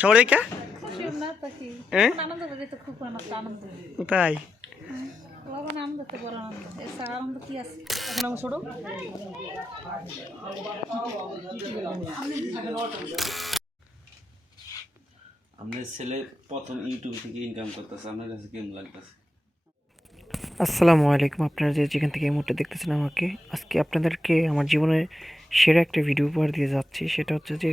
শহরে কে তাই ছোট আপনার ছেলে প্রথম ইউটিউব থেকে ইনকাম করতেছে, আপনার কাছে কেমন লাগতেছে? আসসালামু আলাইকুম। আপনারা যেখান থেকে এই মুহূর্তে দেখতেছেন আমাকে, আজকে আপনাদেরকে আমার জীবনের সেরা একটা ভিডিও উপহার দিয়ে যাচ্ছি। সেটা হচ্ছে যে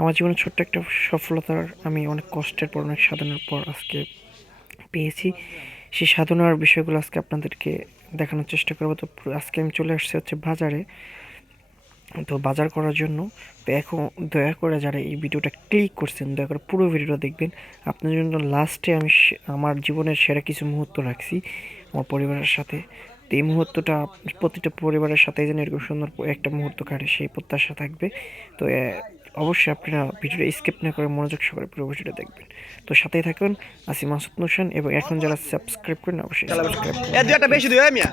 আমার জীবনে ছোট্ট একটা সফলতার আমি অনেক কষ্টের পর, অনেক সাধনার পর আজকে পেয়েছি। সেই সাধনার বিষয়গুলো আজকে আপনাদেরকে দেখানোর চেষ্টা করবো। তো আজকে আমি চলে আসছি হচ্ছে বাজারে, তো বাজার করার জন্য। তো এখন দয়া করে যারা এই ভিডিওটা ক্লিক করছেন, দয়া করে পুরো ভিডিওটা দেখবেন। আপনার জন্য লাস্টে আমি আমার জীবনের সেরা কিছু মুহূর্ত রাখছি আমার পরিবারের সাথে। তো এই মুহূর্তটা প্রতিটা পরিবারের সাথে যেন এরকম সুন্দর একটা মুহূর্ত কাটে, সেই প্রত্যাশা থাকবে। তো অবশ্যই আপনারা ভিডিওটা স্কিপ না করে মনোযোগ সহকারে পুরো ভিডিওটা দেখবেন। তো সাথেই থাকুন। আসি মাসুদ নোশান, এবং এখন যারা সাবস্ক্রাইব করেন অবশ্যই সাবস্ক্রাইব করুন। দুই একটা বেশি দিও মিয়া।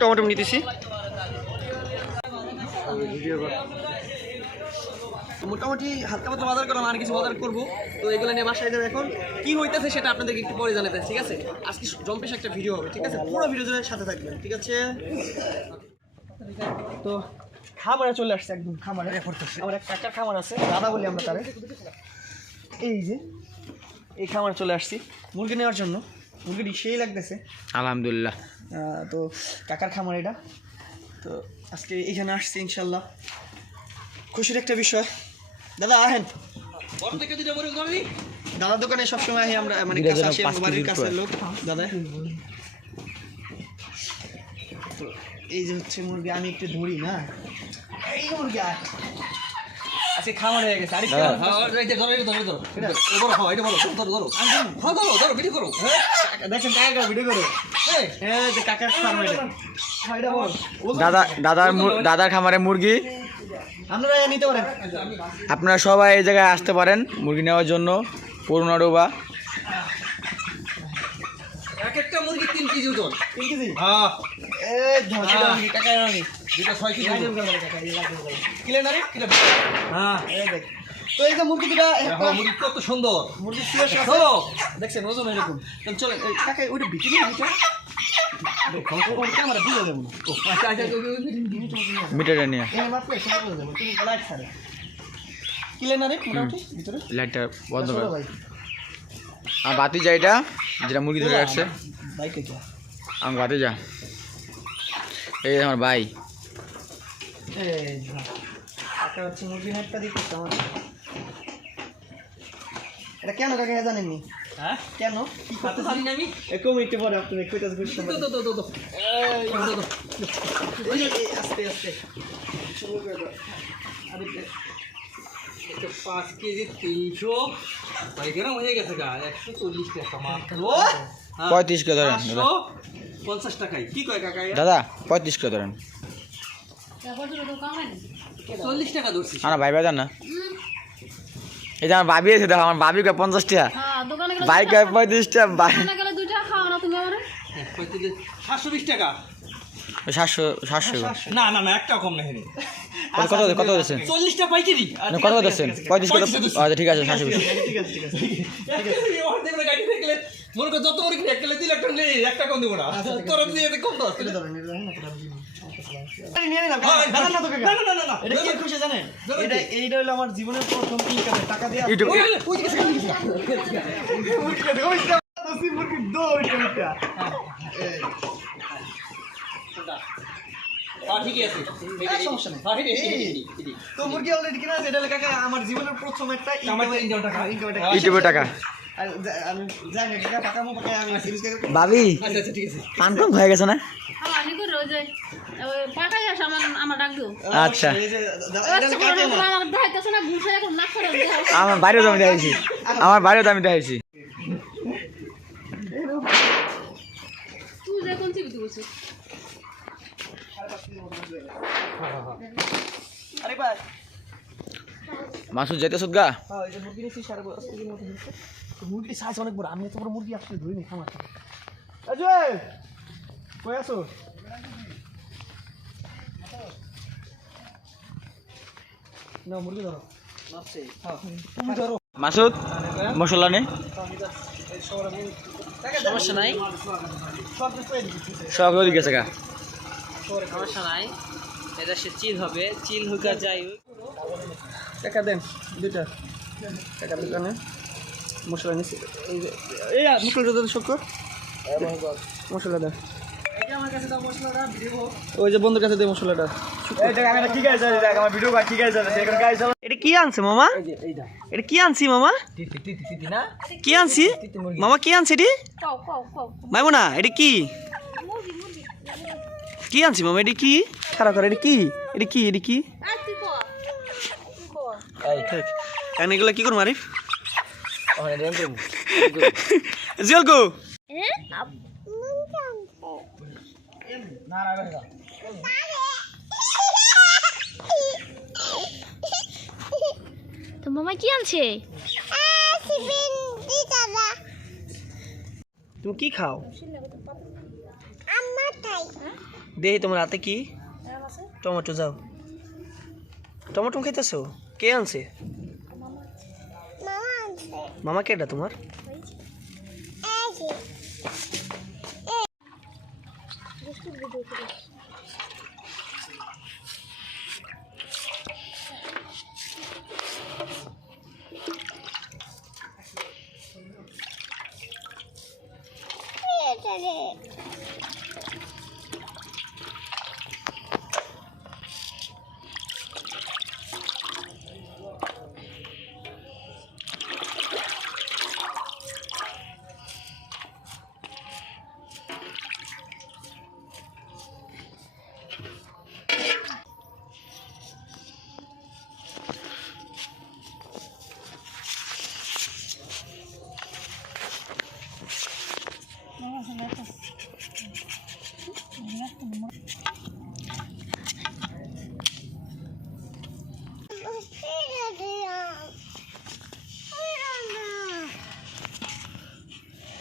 টমেটো নিতেছি। মোটামুটি হালকা পাতলা বাজার করলাম, আর কিছু বাজার করবো। তো এগুলো নিয়ে বাসায় যাবে। এখন কি হইতেছে সেটা আপনাদেরকে একটু পরে জানাতে, ঠিক আছে? আজকে জম্পেশ একটা ভিডিও হবে, ঠিক আছে? পুরো ভিডিও সাথে থাকবেন, ঠিক আছে? তো খামারে চলে আসছে, একদম খামারে। আমার এক কাকার খামার আছে, দাদা বলি আমরা তারে। এই যে এই খামারে চলে আসছি মুরগি নেওয়ার জন্য। মুরগিটি সেই লাগতেছে আলহামদুলিল্লাহ। তো কাকার খামার এটা। তো আজকে এখানে আসছি ইনশাল্লাহ, খুশির একটা বিষয়। দাদা আহেন, দাদার দোকানে সবসময় আহি আমরা, মানে কাছে আসি, বাড়ির কাছের লোক দাদা। তো এই যে হচ্ছে মুরগি, আমি একটু ধরি না এই মুরগি। আজকে খামার হয়ে গেছে। দেখেন কাকার খামার, দাদার খামারে মুরগি। আপনারা নিতে পারেন, আপনারা সবাই এই জায়গায় আসতে পারেন মুরগি নেওয়ার জন্য। পুরোনো ডোবা এক একটা মুরগি 3 কেজি ওজন। 3 কেজি? হ্যাঁ, এই কাকা রানি যেটা 6 কেজি ওজন। কিলে না রে, কিলে। হ্যাঁ, এই দেখ। তো এই যে মুরগি দুটা, মুরগি কত সুন্দর, মুরগি সুরেশ আছে দেখছেন, ওজন এরকম। চলে কাকা ওইটা বিক্রি না, ক্যামেরা দিয়ে দেবো। মিটারে নিয়ে কিলে না রে মোটামুটি ভিতরে লাইটটা বন্ধ করে। আর বাতি যা, এটা যেটা মুরগি ধরে রাখছে বাইকে আমার বাতি যা। এই আমার ভাই, হচ্ছে মুরগি হাটটা দিতে আমার। এটা কেন কাকা জানেননি? হ্যাঁ কেন কি করতে জানি না আমি। কমিটি পরে আপনি কইতাছ কইছ আস্তে আস্তে শুরু করে দাও। আরে 5 কেজি 300 পাইকারি হয়ে গেছে গা। 140 টাকা মাত্র। 35 করে ধরেন 50 টাকায় কি কয় কাকা? দাদা 35 করে ধরেন। 40 টাকা ধরছি। না ভাই ভাই না, এই যে আমার ভাবি আছে, দেখো আমার ভাবি কয় 50 টাকা, ভাই কয় 35 টাকা, ভাই 720 টাকা। 700 না না না, একটা কম নেই। কত দিচ্ছেন? 40 টাকা পাইকারি। কত দিচ্ছেন? 35 করে। আচ্ছা ঠিক আছে, 720। ঠিক আছে ঠিক আছে অর্ধেক গাড়ি দেখলে মনে কর যত মুরগি দেখলে 2 লাখ টাকা নেই, একটা কম দেব না। তোর দিয়ে কম দাও। তুলে ধরেন, এটা না কথা বুঝি না। নিয়ে নিলাম দাদা না তো কাকা। না না না না, এটা কি খুশি জানেন? এইটা হলো আমার জীবনের প্রথম ইনকামের টাকা দিয়ে। ওই দিকে মুরগি দৌড় এটা। ঠিক আছে, সমস্যা নেই। তো মুরগি অলরেডি কিনা আছে। এটা কাকা আমার জীবনের প্রথম একটা ইউটিউবের টাকা। আমি যাই না কাকা, টাকা মো পাকা আমি সিরিজ করে। ভাবি আচ্ছা ঠিক আছে। পান কম হয়ে গেছে না? আমি করে রোজ পাকাই আসে আমার ডাক দিও। আচ্ছা, এটা কাটে না। আমার দেখাইতেছে না, ঘুরছে এখন নাক করে আমার বাইরেও দামি দেখাইছি, আমার বাইরেও দামি দেখাইছি। তুই যে কোন চিবি দিছিস? আরে ভাই মাসুদ যাইতেছ গা? হ্যাঁ, এই যে মুরগি নিছি 5.5 কেজির মতো হচ্ছে। তো মুরগি সাইজ অনেক বড়। আমি এত বড় মুরগি আসলে ধরিনি খামার থেকে। অজয় কই আছো? না মুরগি ধরো মাসুদ মশলা নেই সমস্যা নাই সব হয়ে গেছে গা সমস্যা নাই এটা সে চিল হবে চিল হুকা যাই টাকা দেন দুইটা টাকা দোকানে মশলা নিছি এই মশলাটা দেন শক্কর মশলা দেন ওই যে বন্ধুর কাছে দে মশলাটা এটা কি আনছে মামা এটা কি আনছি মামা কি আনছি মামা কি আনছি এটি মাইমুনা এটা কি কি আনছি মামা এটা কি খারাপ করে এটা কি এটা কি এটা কি এখন এগুলো কি করবো আরিফ জিয়াল গো তো মামা কি আনছে তুমি কি খাও দেখি তোমার হাতে কি টমেটো যাও টমেটো খাইতেছো কে আনছে মামা কেটা তোমার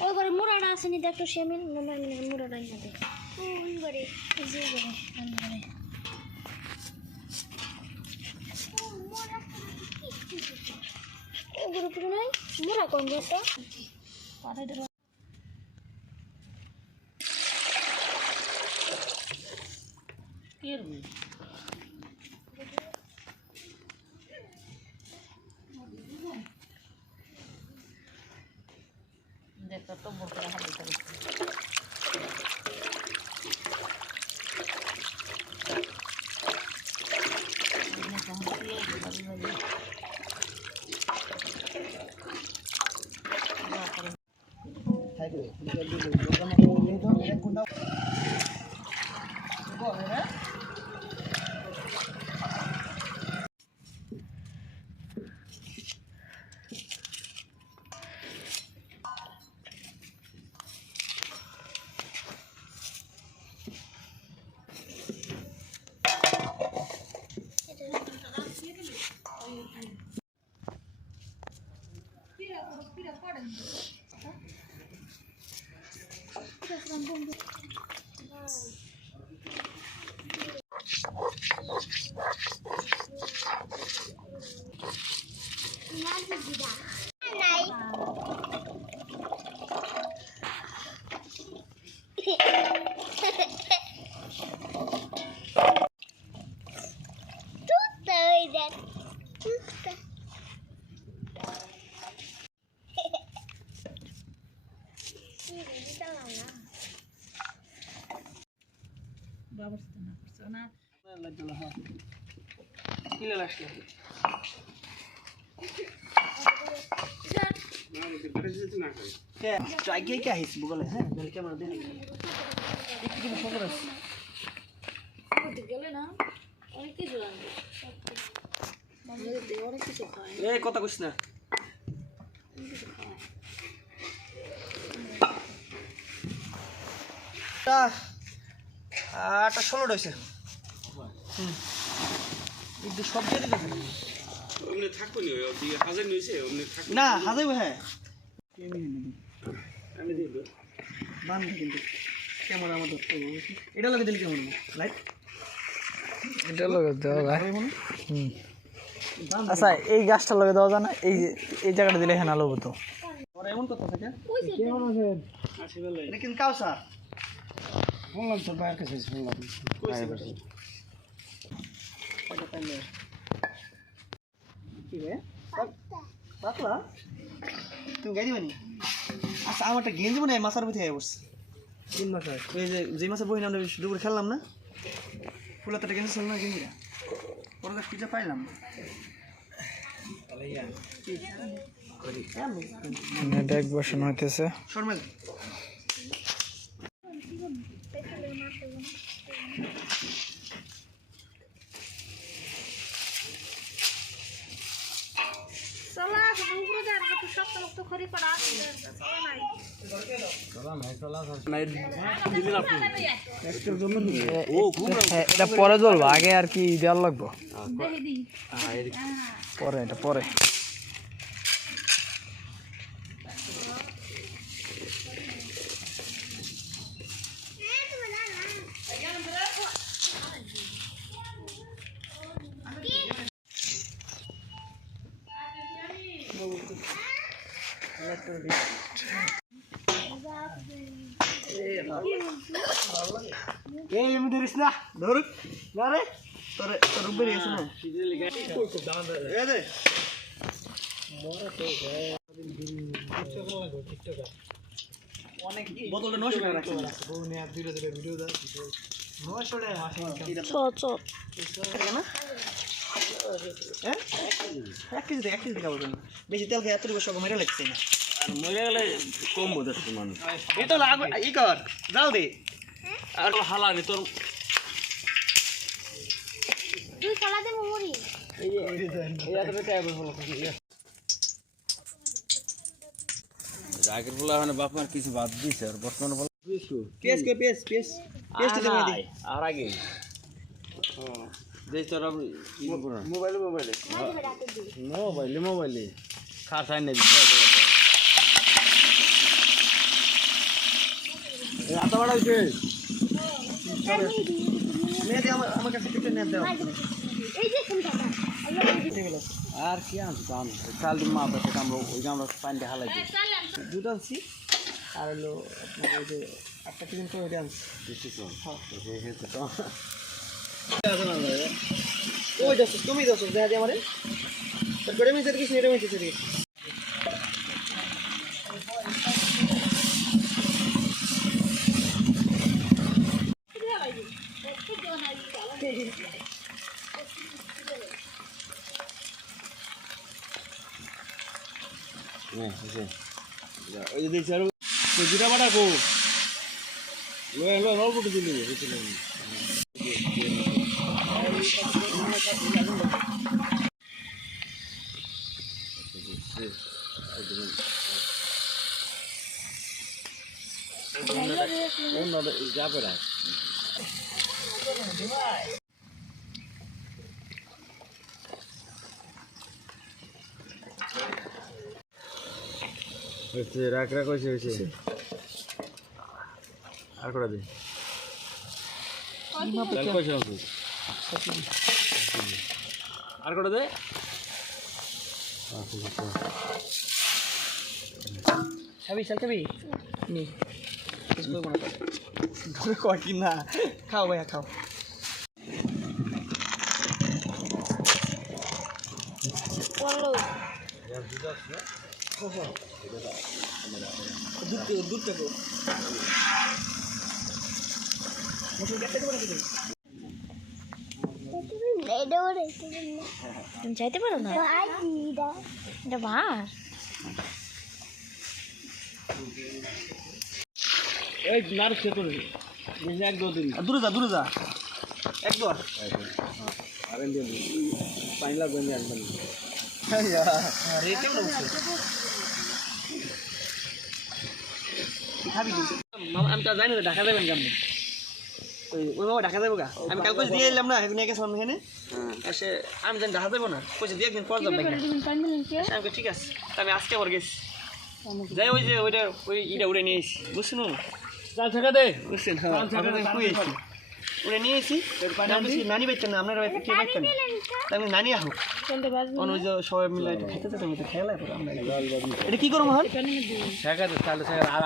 ওই ঘরে মুড়াটা আসেনি দেখতো সেমিন মুড়াটা যাবে ওই ঘরে যে ঘরে ওই ঘরে পুরো নাই মুড়া কোন একটা দেখো তো বলতে হবে আগে কে আহিস বলে হ্যাঁ ক্যামেরা দেখে একটু কিন্তু খবর আছে গেলে না অনেক কিছু আনবে অনেক কিছু খায় এই কথা কইস না আটা 16 হইছে একটু সব দিয়ে দিতে ওমনে থাকবো নি ওই দিকে হাজার নিয়েছে ওমনে থাকবো না হাজাই হ্যাঁ আমি দিব বান কিন্তু ক্যামেরা আমাদের এটা লাগে দিলে কেমন লাইট এটা লোক দাও ভাই হুম আচ্ছা এই গাছটা লগে দেওয়া যায় না এই জায়গাটা দিলে হ্যাঁ আলো হতো ওরা এমন কথা থাকে ওই যে এটা কিন্তু কাউসার বললাম তো বাইরের কাছে বললাম কইছে টাকা পাইলে কি রে পাতলা তুমি গাড়ি বানি আচ্ছা আমারটা গেঞ্জি মনে হয় মাছের ভিতরে বসছে তিন মাস হয় ওই যে মাছের বহিন আমরা দুপুরে খেললাম না ফুলাতাটা গেঞ্জি ছিল না গেঞ্জিরা ওরা তো খুঁজে পাইলাম ডেক বসানো হইতেছে শর্মেল চলা উপরে যান একটু শক্ত শক্ত খড়ি করা আছে চলা নাই এটা পরে জ্বলবো আগে আর কি দেওয়ার লাগবো পরে এটা পরে এই আমি ধরিস না ধরুক না রে তোরে তোর উপরে গেছে না এ দে অনেক বোতলটা 900 টাকা রাখছি না হ্যাঁ 1 কেজি খাবো বেশি তেল খেয়ে এত সব মেরে লাগছে না আর মরে গেলে কম বোঝাচ্ছে মানুষ এই তো লাগ ই কর যাও দে আর হালানি তোর দুই খালা দে মোমরি আগের বলা মানে বাপ মার কিছু বাদ দিয়েছে আর বর্তমানে বলা পেস তো জমা দি আর আগে দেখ তোর মোবাইলে খাসাই নেই রাত বাড়া হয়েছে মেয়ে দিয়ে আমার কাছে টিকে নিয়ে দাও এই যে কোন কথা আল্লাহ আর কি আনছো তো আমি চাল দিন মা পাশে আমরা ওই আমরা পানিতে হালাই দিই দুধ আনছি আর হলো আপনার ওই যে একটা টিফিন করে দিয়ে আনছি ওই দশ তুমি দশ দেখা দিয়ে আমারে তোর করে মিশে দেখিস এটা মিশে দেখিস ওই যে দেখছি আর জিরা বাটা কো অল্প কিছু দিলে যাবে না রাখ হয়েছে আর করে দে আর করে দে খাবি চাল খাবি নি কিছু করবো না ধরে কয় কি না খাও ভাইয়া খাও দুধ দেখো তুমি চাইতে পারো না এটা ভার এই নার খেতে রে বেশি এক দো দিন দূরে যা এক দর আর এন্ড পানি লাগবে না একদম রে কেমন হচ্ছে খাবি মামা আমি তো জানি না ঢাকা যাবেন কেমন ওই মামা ঢাকা যাবো গা আমি কালকে দিয়ে এলাম না এখন এসে সামনে এখানে এসে আমি জানি ঢাকা যাবো না কইছে দিয়ে একদিন পর যাবো আমি ঠিক আছে আমি আজকে আবার গেছি যাই ওই যে ওইটা ওই ইটা উড়ে নিয়ে এসেছি বুঝছেন চাল ছেড়ে দে বুঝছেন হ্যাঁ ওরে নিয়েছি নানি বাইতেন না আপনারা কে বাইতেন তাই আমি নানি আহ ওই যে সবাই মিলে একটু খেতে যেতাম এটা খেলা এটা কি করবো হন শেখাতে তাহলে শেখার আর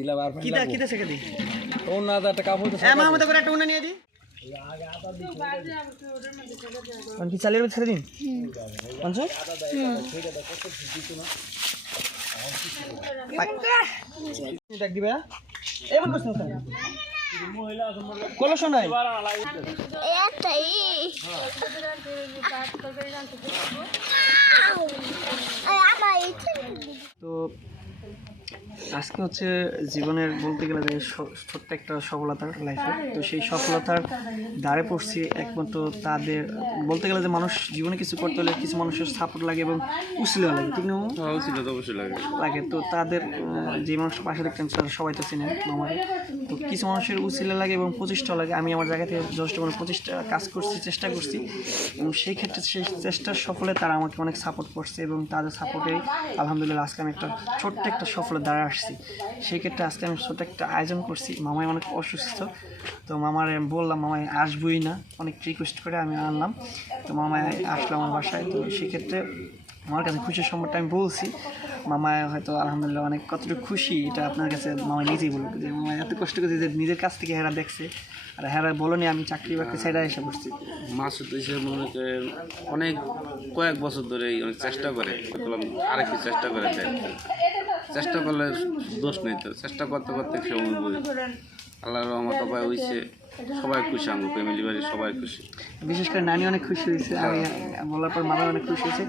ইলাবার কিটা কিটা শেখা দিই অন্য একটা কাপড় তো আমার মতো করে একটা উন্না নিয়ে দিই কি চালের মধ্যে ছেড়ে দিন পঞ্চ দেখ দিবে এমন করছেন কলস নাই একটাই তো আজকে হচ্ছে জীবনের বলতে গেলে যে ছোট্ট একটা সফলতার লাইফে তো সেই সফলতার দ্বারে পড়ছি একমাত্র তাদের বলতে গেলে যে মানুষ জীবনে কিছু করতে হলে কিছু মানুষের সাপোর্ট লাগে এবং উচিলা লাগে ঠিক না উচিলা তো অবশ্যই লাগে লাগে তো তাদের যে মানুষের পাশে দেখতেন তারা সবাই তো চিনেন আমার তো কিছু মানুষের উচিলা লাগে এবং প্রচেষ্টা লাগে আমি আমার জায়গা থেকে যথেষ্ট মানে প্রচেষ্টা কাজ করছি চেষ্টা করছি এবং সেই ক্ষেত্রে সেই চেষ্টার সফলে তারা আমাকে অনেক সাপোর্ট করছে এবং তাদের সাপোর্টে আলহামদুলিল্লাহ আজকে আমি একটা ছোট্ট একটা সফলের দ্বারা আসছি সেই ক্ষেত্রে আজকে আমি ছোট একটা আয়োজন করছি মামাই অনেক অসুস্থ তো মামার বললাম মামাই আসবই না অনেক রিকোয়েস্ট করে আমি আনলাম তো মামাই আসলো আমার বাসায় তো সেক্ষেত্রে আমার কাছে খুশির সম্পর্কটা আমি বলছি মামায় হয়তো আলহামদুলিল্লাহ অনেক কতটুকু খুশি এটা আপনার কাছে মামা নিজেই বলুক যে মামা এত কষ্ট করে যে নিজের কাছ থেকে হেরা দেখছে আর হেরা বলেনি আমি চাকরি বাকরি সাইডে এসে পড়ছি মাসুদ হিসেবে মনে করেন অনেক কয়েক বছর ধরে অনেক চেষ্টা করে আরেকটু চেষ্টা করে দেয় চেষ্টা করলে দোষ নেই তো চেষ্টা করতে করতে সময় বলি আল্লাহর রহমত সবাই হয়েছে সবাই খুশি আমার ফ্যামিলি বাড়ির সবাই খুশি বিশেষ করে নানি অনেক খুশি হয়েছে আমি বলার পর মামা অনেক খুশি হয়েছে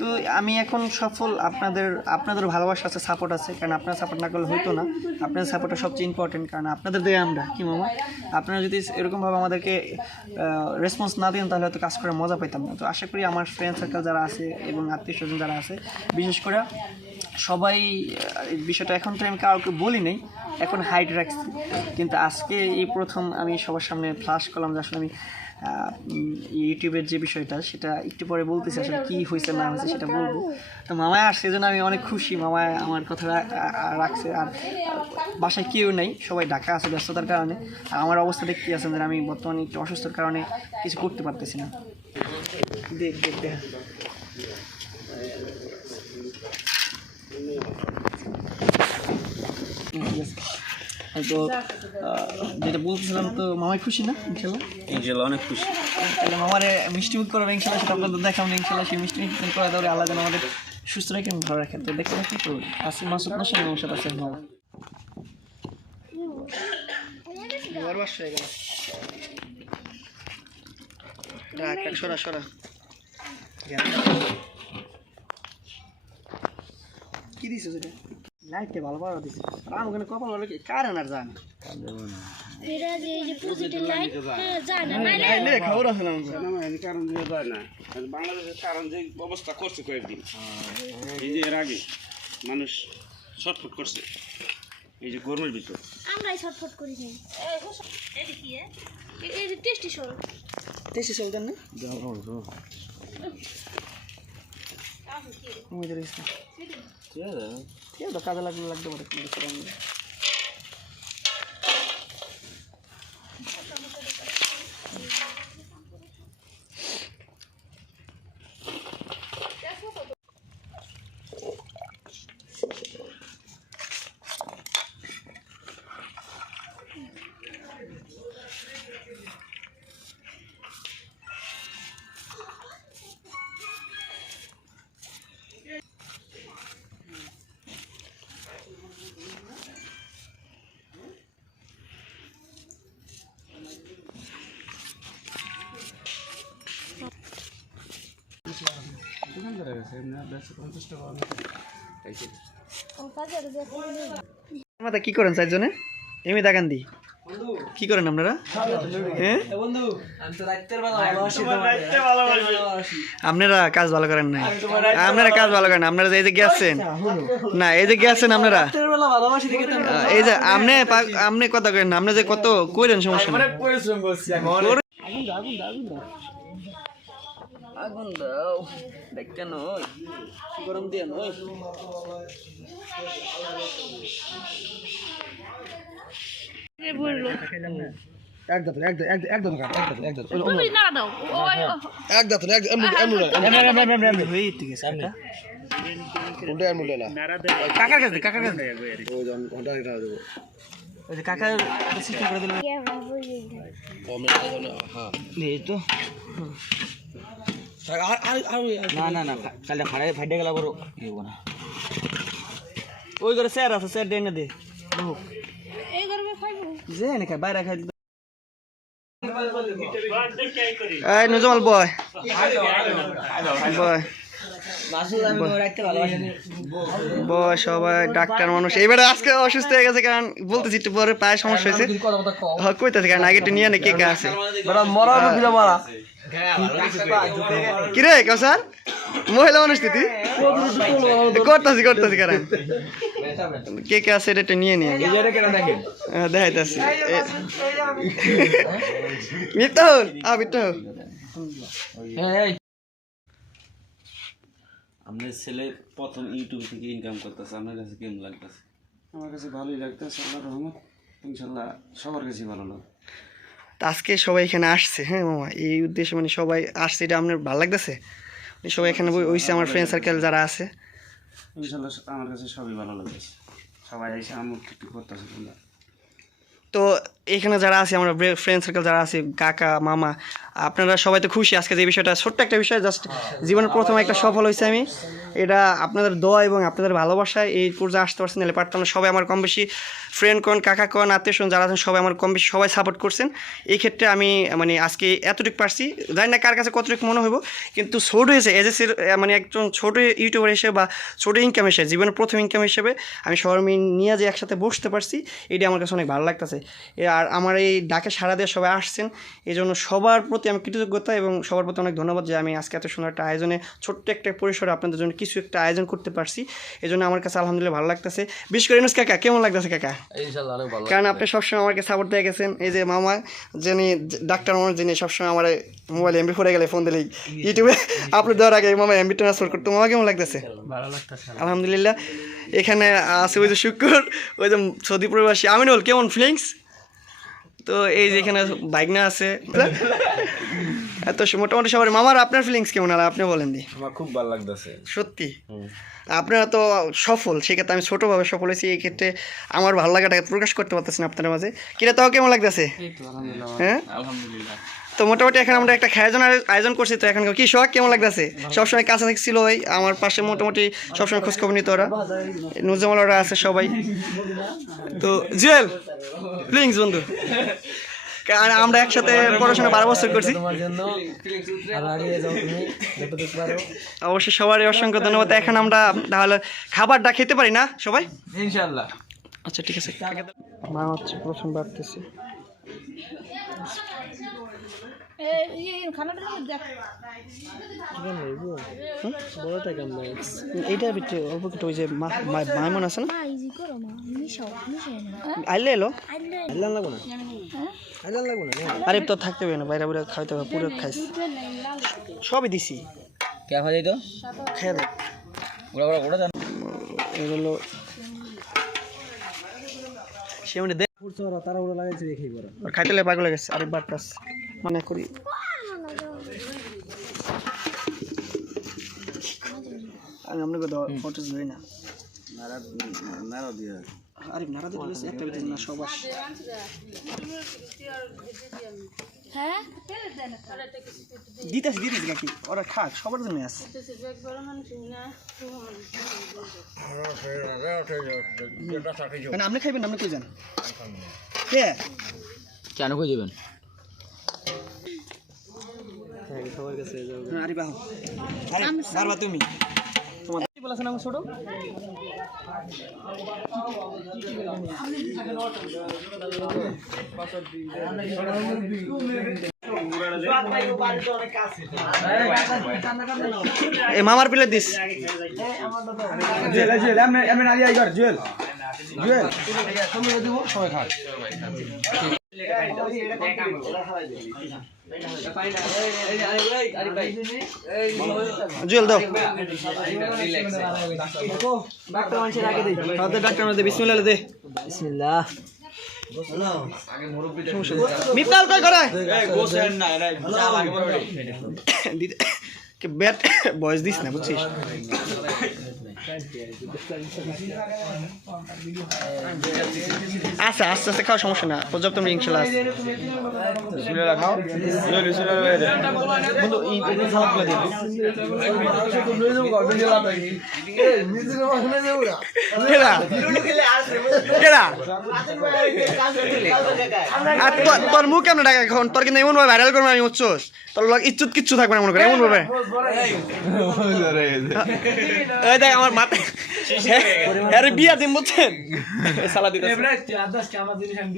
তো আমি এখন সফল আপনাদের ভালোবাসা আছে সাপোর্ট আছে কারণ আপনার সাপোর্ট না করলে হইতো না আপনাদের সাপোর্টটা সবচেয়ে ইম্পর্টেন্ট কারণ আপনাদের দিয়ে আমরা কি মামা আপনারা যদি এরকমভাবে আমাদেরকে রেসপন্স না দেন তাহলে হয়তো কাজ করে মজা পেতাম না তো আশা করি আমার ফ্রেন্ড সার্কেল যারা আছে এবং আত্মীয় স্বজন যারা আছে বিশেষ করে সবাই বিষয়টা এখন তো আমি কাউকে বলি নাই এখন হাইড রাখছি কিন্তু আজকে এই প্রথম আমি সবার সামনে ফ্লাশ করলাম যে আসলে আমি ইউটিউবের যে বিষয়টা সেটা একটু পরে বলতেছি আসলে কী হয়েছে না হয়েছে সেটা বলবো তো মামায় আসছে এই জন্য আমি অনেক খুশি মামায় আমার কথা রাখছে আর বাসায় কেউ নেই সবাই ঢাকা আছে ব্যস্ততার কারণে আর আমার অবস্থা দেখতে আছেন যে আমি বর্তমানে একটু অসুস্থতার কারণে কিছু করতে পারতেছি না দেখ তো যেটা বলতেছিলাম তো মামাই খুশি না ইনশাল্লাহ অনেক খুশি তাহলে মামারে মিষ্টি মুখ করবে ইনশাল্লাহ সেটা আপনাদের দেখাম না ইনশাল্লাহ সেই মিষ্টি মুখ করে দেওয়ার আল্লাহ যেন আমাদের সুস্থ রেখে ভালো রাখেন তো দেখতে কি করবে আসি মাসুদ না সেই সাথে আছে মামা হয়ে গেল সরা কি দিছো সেটা লাইটে ভালো ভালো দিছে আর আমার ওখানে কপাল ভালো কি কারণ আর জানি এরা যে পজিটিভ লাইট জানা লাইলে খবর আছে না কারণ দিয়ে যায় না বাংলাদেশের কারণ যে অবস্থা করছে কয়েকদিন এই যে এর আগে মানুষ শর্টফুট করছে এই যে গরমের ভিতর আমরাই ছটফট করি যাই এটা কি এই যে টেস্টি চলতেন না কাজে লাগতে পারে মাথা কি করেন চারজনে এমনি দেখান দি কি করেন আপনারা হ্যাঁ আপনারা কাজ ভালো করেন না আপনারা কাজ ভালো করেন আপনারা এই যে গেছেন না এই যে গেছেন আপনারা এই যে আপনি কথা করেন আপনি যে কত করেন সমস্যা আগুন দাও দেখতে নয় গরম দিয়ে নয় তুমি না দাও ওই কাকার কাছে ওই যে কাকার সিস্টেম করে দিল এই তো না কালটা ফাড়াই ফাইডে গেল বড় না ওই করে স্যার আছে স্যার দেন না দে এই গরমে খাইবো যে না খাই বাইরে খাই এই নুজমাল বয় বয় বয় সবাই ডাক্তার মানুষ এবারে আজকে অসুস্থ হয়ে গেছে কারণ বলতেছি একটু পরে পায়ে সমস্যা হয়েছে কইতেছে কারণ আগে একটু নিয়ে নে কে কে আছে কিরে কসার মহিলা মানুষ দিদি করতেছি কারণ কে কে আছে এটা একটু নিয়ে নিয়ে দেখাইতেছি মিথ্যাহুল মিথ্যাহুল আপনার ছেলে প্রথম ইউটিউব থেকে ইনকাম করতেছে আপনার কাছে কেমন লাগতেছে? আমার কাছে ভালোই লাগতেছে, আল্লাহর রহমত, ইনশাল্লাহ সবার কাছে ভালো লাগে। তা আজকে সবাই এখানে আসছে, হ্যাঁ মামা, এই উদ্দেশ্যে মানে সবাই আসছে, এটা আপনার ভালো লাগতেছে? সবাই এখানে ওইসে আমার ফ্রেন্ড সার্কেল যারা আছে, ইনশাল্লাহ আমার কাছে সবই ভালো লাগতেছে, সবাই এসে আমার একটু করতেছে। তো এখানে যারা আছে আমরা ফ্রেন্ড সার্কেল যারা আছে, কাকা মামা, আপনারা সবাই তো খুশি আজকে যে বিষয়টা, ছোট্ট একটা বিষয়, জাস্ট জীবনের প্রথম একটা সফল হয়েছে আমি, এটা আপনাদের দোয়া এবং আপনাদের ভালোবাসায় এই পর্যায়ে আসতে পারছেন, নাহলে পারতাম না। সবাই আমার কম বেশি ফ্রেন্ড কন, কাকা কন, আত্মীয় স্বজন যারা আছেন সবাই আমার কম বেশি সবাই সাপোর্ট করছেন। এই ক্ষেত্রে আমি মানে আজকে এতটুকু পারছি, জানি না কার কাছে কতটুকু মনে হইব, কিন্তু ছোট হয়েছে এজ এ মানে একজন ছোটো ইউটিউবার হিসেবে বা ছোটো ইনকাম হিসেবে, জীবনের প্রথম ইনকাম হিসেবে আমি সবার নিয়ে যে একসাথে বসতে পারছি, এটা আমার কাছে অনেক ভালো লাগতেছে। আর আমার এই ডাকে সাড়া দিয়ে সবাই আসছেন, এই জন্য সবার প্রতি আমি কৃতজ্ঞতা এবং সবার প্রতি অনেক ধন্যবাদ যে আমি আজকে এত সুন্দর একটা আয়োজনে, ছোট্ট একটা পরিসরে আপনাদের জন্য কিছু একটা আয়োজন করতে পারছি, এই জন্য আমার কাছে আলহামদুলিল্লাহ ভালো লাগতেছে। বিশেষ করে ইউনুস কাকা কেমন লাগতেছে কাকা? কারণ আপনি সবসময় আমাকে সাপোর্ট দিয়ে গেছেন। এই যে মামা যিনি ডাক্তার মানুষ, যিনি সবসময় আমার মোবাইলে এমবি পড়ে গেলে ফোন দিলেই ইউটিউবে আপলোড দেওয়ার আগে মামা এমবি ট্রান্সফার করতো। মামা কেমন লাগতেছে? ভালো লাগতেছে আলহামদুলিল্লাহ। এখানে আছে ওই যে শুক্র, ওই যে সৌদি প্রবাসী আমিনুল, কেমন ফিলিংস? তো এই যে এখানে বাইকনা আছে, এত মোটামুটি সবার। মামার আপনার ফিলিংস কেমন? আর আপনি বলেন দি। আমার খুব ভালো লাগতেছে সত্যি আপনারা তো সফল, সেক্ষেত্রে আমি ছোটোভাবে সফল হয়েছি, এই ক্ষেত্রে আমার ভালো লাগাটাকে প্রকাশ করতে পারতেছি না আপনার মাঝে। কিরা তাও কেমন লাগতেছে? হ্যাঁ আলহামদুলিল্লাহ। তো মোটামুটি এখন আমরা একটা আয়োজন করছি, তো এখন কি শখ কেমন লাগতেছে? সবসময় কাছে থাকছিল ওই আমার পাশে, মোটামুটি সবসময় খোঁজখবর নিত ওরা, নুজামাল ওরা আছে সবাই। তো জুয়েল প্লিজ বন্ধু, কারণ আমরা একসাথে পড়াশোনা 12 বছর করছি। অবশ্যই সবারই অসংখ্য ধন্যবাদ। এখন আমরা তাহলে খাবারটা খেতে পারি না সবাই? ইনশাআল্লাহ। আচ্ছা ঠিক আছে। মা হচ্ছে প্রথম বাড়তেছে। এইটার ভিতরে অল্প একটু ওই যে মাইমন আছে না, আইলে এলো আরে তো থাকতে হবে না, বাইরে বাইরে খাইতে হবে, পুরো খাইছি সবই দিছি। কে খাওয়া যাই তো খেয়ে দেখ এগুলো সে মানে দেখ তারা ওরা লাগাইছে দেখি বড় খাইতে লে পাগল গেছে। আরেকবার প্লাস মনে করি আমি আপনাকে ফটো ধরি না, নাড়া দিয়ে আরে নাড়া দিয়ে একটা ভিতরে না সব আসে। হ্যাঁ দিতেছি কাকি, ওরা খাক, সবার জন্য আছে। মানে আপনি খাইবেন, আপনি কই যান? কে কেন কই যাবেন? আরে বাহ, আরে বারবার তুমি তোমার বলেছেন আমার ছোট এই মামার প্লেট দিস। জুয়েল দাও, ডাক্তার মানুষের আগে দে, বিসমিল্লাহ দে। বিসমিল্লাহ। মিতাল কই করে এই গোসেন না নাই চাল আগে বড় কে ব্যাট বয়স দিস না বুঝছিস আচ্ছা আস্তে আস্তে খাও সমস্যা না পর্যাপ্ত ইনশাআল্লাহ আছে শুনে রাখাও শুনে বন্ধু এই সালাদগুলো দিন কেডা কেডা আর তোর মুখ কেমন ডাকা এখন তোর কিন্তু এমন ভাবে ভাইরাল করবো আমি বুঝছোস তোর লোক ইজ্জত কিচ্ছু থাকবে না মনে করে এমন ভাবে এই দেখ আমার মাথা আরে বিয়া দিন বুঝছেন সালা দিতে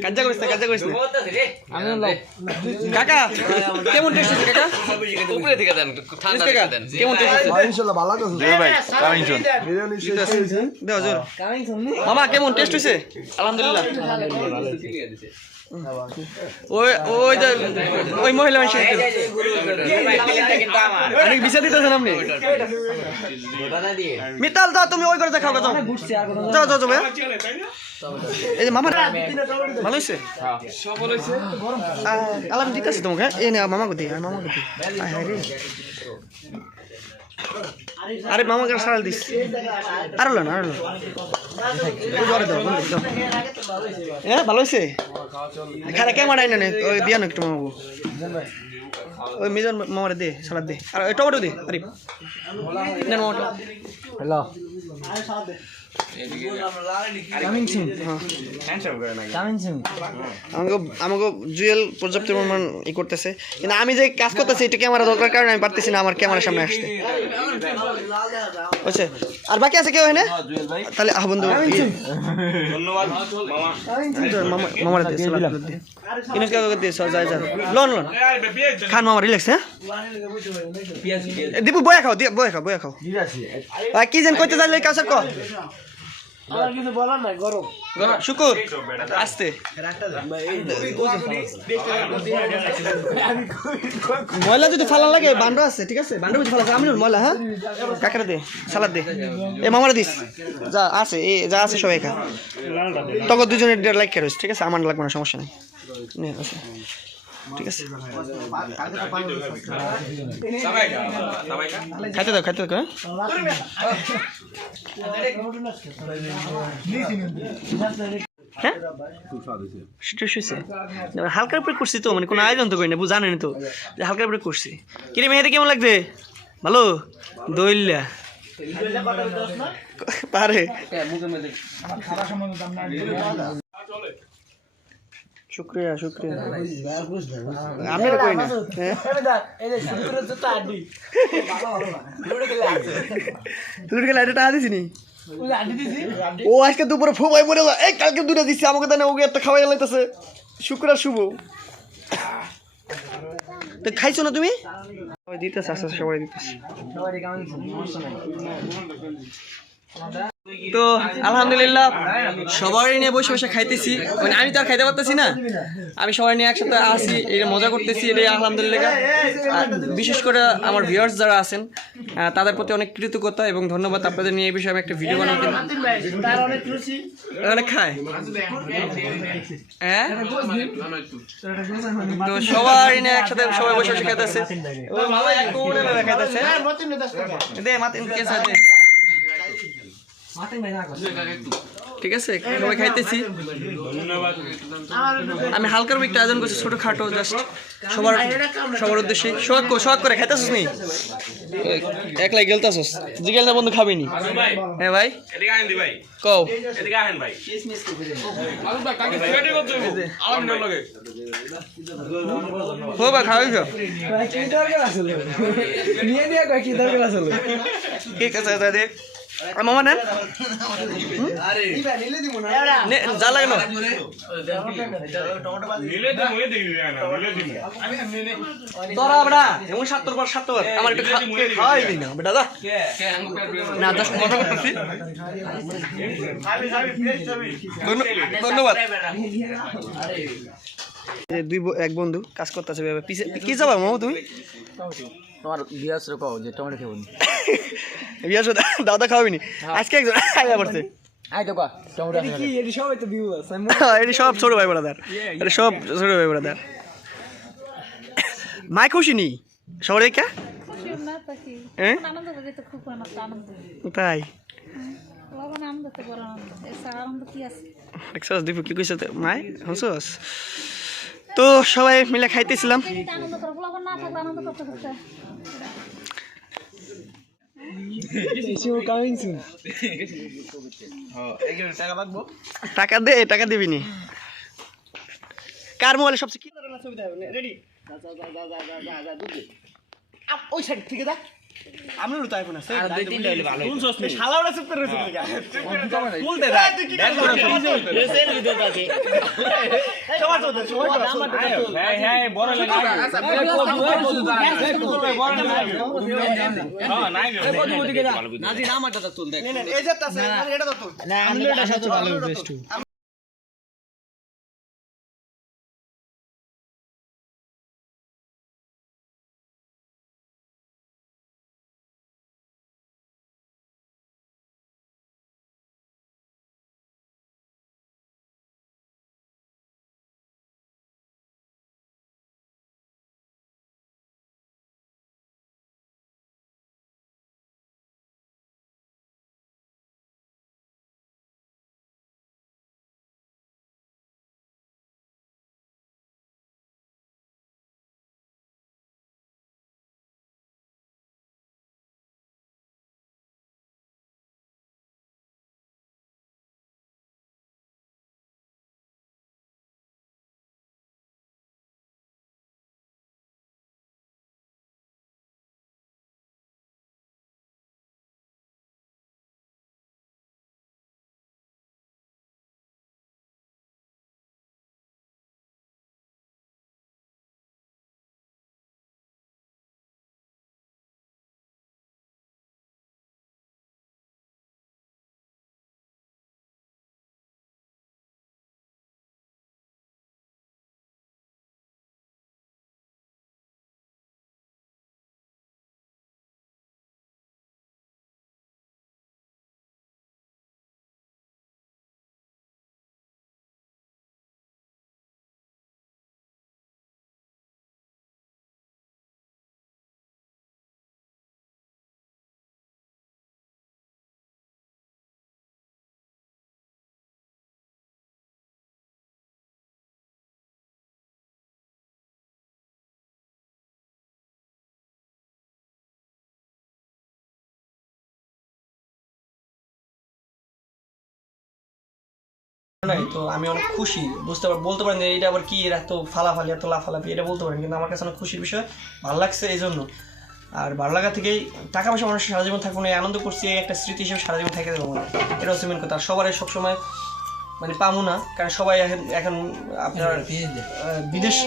কাজা করিস না কাকা কেমন টেস্ট আছে কাকা উপরে থেকে দেন ঠান্ডা থেকে দেন কেমন টেস্ট আছে ইনশাআল্লাহ ভালো আছে ভাই কামিং শুন দাও জোর মামা কেমন টেস্ট হইছে আলহামদুলিল্লাহ ওই ওই যে ওই মহিলা মানুষ অনেক বিচার দিতেছেন আপনি মিতাল দাও তুমি ওই করে দেখাও যাও যাও যাও যাও ভাই এই যে মামা ভালো হইছে সফল হইছে আলাম দিতেছি তোমাকে এই না মামাকে দিই মামাকে দিই হায় রে আরে মামাকে সারাল দিস আর হলো না হ্যাঁ ভালো হয়েছে খারা কেমন আইনা নে ওই দিয়া না একটু মামাবু ওই মিজান মামারে দে সালাদ দে আর ওই টমেটো দে আরে নেন টমেটো হ্যালো কামিং সুন আমাকে জুয়েল পর্যাপ্ত পরিমাণ ই করতেছে কিন্তু আমি যে কাজ করতেছি এটা ক্যামেরা দরকার কারণে আমি পারতেছি না আমার ক্যামেরার সামনে আসতে বুঝছে আর বাকি আছে কেউ না তাহলে বন্ধু ধন্যবাদ মামা মামারে দে সালাদ দে ইনস কা দে যাই যা লন খান মামা রিল্যাক্স হ্যাঁ দীপু বয়া খাও বয়া খাও আর কি যেন কইতে যাইলে কাজ কর আমার কিছু বলার নাই গরম শুকুর আস্তে ময়লা যদি ফালা লাগে বান্ডো আছে ঠিক আছে বান্ডো যদি ফালা আমি ময়লা হ্যাঁ কাকারে দে সালাদ দে এ মামারে দিস যা আছে এই যা আছে সবাই খা তখন দুজনের লাইক করিস ঠিক আছে আমার লাগবে না সমস্যা নেই নে আছে ঠিক আছে খাইতে দাও হ্যাঁ হালকার উপরে করছি তো মানে কোনো আয়োজন তো করি না জানেন তো যে হালকার উপরে করছি কিরে মেয়েদের কেমন লাগছে ভালো দইল্লা পারে শুক্রিয়া আমি কই না লুট গেলে এটা দিছি নি ও আজকে দুপুরে ফোবাই মরে এই কালকে দুটো দিছি আমাকে দেন ওকে একটা খাওয়াই লাইতেছে শুক্রবার শুভ তো খাইছো না তুমি সবাই দিতেছে আস্তে আস্তে সবাই দিতেছে তো আলহামদুলিল্লাহ সবাই নিয়ে বসে বসে খাইতেছি মানে আমি তো আর খাইতে পারতেছি না আমি সবাই নিয়ে একসাথে আসি এটা মজা করতেছি এটাই আলহামদুলিল্লাহ আর বিশেষ করে আমার ভিউয়ার্স যারা আছেন তাদের প্রতি অনেক কৃতজ্ঞতা এবং ধন্যবাদ আপনাদের নিয়ে এই বিষয়ে আমি একটা ভিডিও বানাবো অনেক খায় হ্যাঁ তো সবাই নিয়ে একসাথে সবাই বসে বসে খাইতেছে খাইতেছে দে মাতিন কেসা দে ঠিক আছে সবাই খাইতেছি আমি হালকার একটা আয়োজন করছি ছোটখাটো জাস্ট সবার উদ্দেশ্যে শখ করে খাইতেছিস নি একলাই গেলতাছিস জিগেল না বন্ধু খাবিনি হ্যাঁ ভাই কও হো ভাই খাওয়াইছ ঠিক আছে দেখ মামা নেন যা লাগে না তোরা বেটা এমন ৭০ আমার একটু খাওয়াই দিই না বেটা যা না জাস্ট মজা করতেছি ধন্যবাদ এক বন্ধু কাজ করতেছে কি যাবা মামা তুমি তোমার বিয়াস রে কও যে টমেটো খাবো বিয়াস দাদা খাওয়াবি নি আজকে একজন আয়া পড়ছে আই তো কা ক্যামেরা কি এটি সবাই তো ভিউ আছে এটা সব ছোট ভাই ব্রাদার, এটা সব ছোট ভাই ব্রাদার। মাই খুশি নি সবাই কে খুশি না থাকি হ্যাঁ আনন্দ করে তো খুব আনন্দ তাই লবণ আনন্দ তো বড় আনন্দ এসা আনন্দ কি আছে দেখছস দীপু কি কইছে মাই হনছস? তো সবাই মিলে খাইতেছিলাম। আনন্দ করে লবণ না থাকলে আনন্দ করতে করতে টাকা দে, টাকা দিবি নি। কার মোবাইলে সবচেয়ে কি রেডি? ওই সাইড থেকে দা আমি তো আইফোন আছে আর দুই তিনটা হলে ভালো কোন সস নে শালাওরা চুপ করে রইছে ফুল দে ভাই দেখ করে এসএল ভিডিও আছে সবার তো হ্যাঁ হ্যাঁ বড় লাগে নাজির আমারটা তো তুল দেখ এই যেটা আছে এটা তো তুল না আমি এটা সবচেয়ে ভালো বেস্ট। নাই তো আমি অনেক খুশি, বলতে পারেন যে এটা আবার কি এত ফালাফালি এত লাফালাফি এটা বলতে পারেন, কিন্তু আমার কাছে অনেক খুশির বিষয়, ভালো লাগছে এই জন্য। আর ভালো লাগা থেকেই টাকা পয়সা মানুষের সারা জীবন থাকবো না, আনন্দ করছি একটা স্মৃতি হিসেবে সারা জীবন থেকে দেবো না, এটা হচ্ছে মেন কথা। আর সবারই সবসময় মানে পাবো না, কারণ সবাই এখন আপনার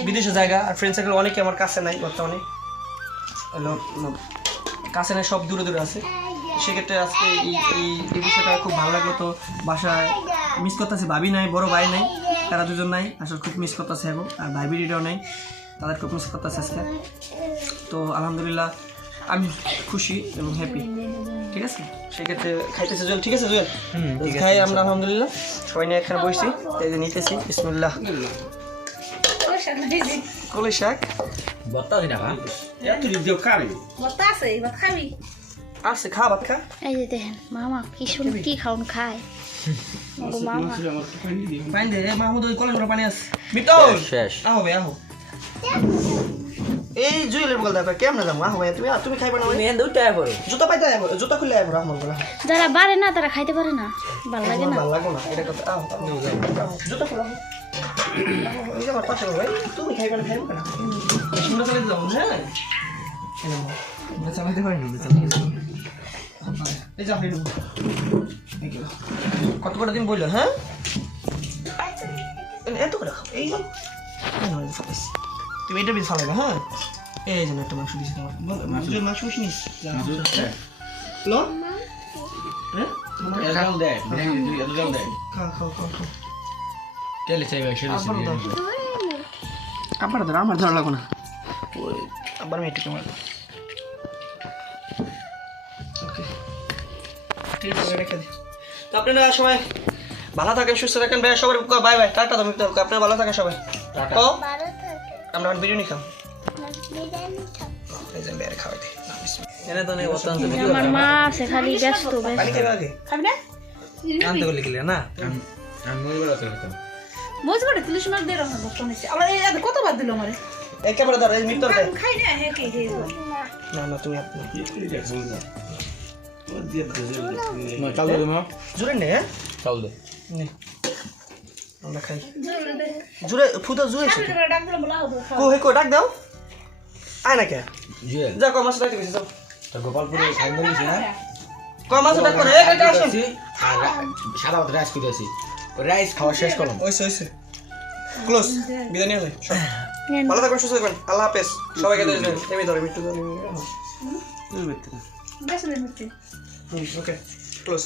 বিদেশে জায়গা, আর ফ্রেন্ড সার্কেল অনেকে আমার কাছে নাই বর্তমানে, কাছে নাই, সব দূরে দূরে আছে। সেক্ষেত্রে আজকে এই বিষয়টা খুব ভালো লাগলো। তো বাসায় মিস করতেছে, ভাবি নাই, বড় ভাই নাই, তারা দুজন নাই, আসলে খুব মিস করতেছে এখন। আর ভাই বিডিটাও নেই, তাদের খুব মিস করতেছে আজকে। তো আলহামদুলিল্লাহ আমি খুশি এবং হ্যাপি। ঠিক আছে, সেক্ষেত্রে খাইতেছে জল, ঠিক আছে জল খাই আমরা আলহামদুলিল্লাহ সবাই নিয়ে এখানে বসছি, এই যে নিতেছি। বিসমিল্লাহ। কলই শাক আসছে, খা ভাত খা। এই যে দেখেন মামা কি সুন্দর কি খাউন খায় মামা পানি দে মাহমুদ, ওই কলেজ পানি আছে। মিতল শেষ আহো ভাই আহো। এই জুয়েলের বল দেখো কেমন যাবো, আহো ভাই তুমি খাইবে না? জুতা পাইতে আইবো, জুতা খুললে আইবো রহমান বলা। যারা পারে না তারা খাইতে পারে না, ভালো লাগে না, ভালো লাগো না এটা কথা। আহো জুতা খুলো, এই যে আমার পাশে ভাই, তুমি খাইবে না খাইবে না, সুন্দর করে দাও। হ্যাঁ আমরা চালাতে পারি না, এই যে আপনি কত করে দিন বললো? হ্যাঁ এত করে খাও, এই তুমি এটা বেশ ভালো লাগে। হ্যাঁ এই জন্য একটা মাংস দিচ্ছি তোমার, মাংস বেশি নিস লো। হ্যাঁ খাও খাও খাও খাও। আবার ধরো, আমার ধরা লাগো না, ওই আবার মেয়েটি তোমার। ওকে ঠিক আছে রেখে দি। তো আপনারা সবাই ভালো থাকেন, সুস্থ থাকেন ভাই, সবাই বাই বাই, টাটা। তুমি আপনারা ভালো থাকেন সবাই। তো ভালো থাকে আমরা এখন বিরিয়ানি খাম, বিরিয়ানি খাও এই যে বের খাওয়াই দে। এনে তো নেই বর্তমান আমার মা আছে খালি ব্যস্ত পানি খাবে আগে খাবি না আনতে বলে গেলে না। বুঝবো রে তুলিস মাছ দিয়ে রাখা বসতে নিচ্ছে আবার এই কতবার দিল আমারে এই ক্যামেরা ধর, এই মিটর দে। খাই না হ্যাঁ কে কে না না তুমি আপনি চাল দে মা জোরে নে, হ্যাঁ চাল দে নে আমরা খাই জোরে ফুটা জোরে আছে ডাক দিলে বলা হবে কো হে কো ডাক দাও আয় না কে জুয়েল যা কো মাছ ডাকতে গেছিস যাও তো গোপালপুরে খাই দিয়েছি না কো মাছ ডাক করে এই এটা আসুন সাদা ভাত রাইস কইতাছি রাইস খাওয়া শেষ করলাম ওইসে ওইসে ক্লোজ বিদায় নিয়ে ভালো থাকবেন, সুস্থ থাকবেন, আল্লাহ হাফেজ সবাইকে। এমনি ধরে মিট্টু ধরে বেশ মিষ্টি ওকে ক্লোজ।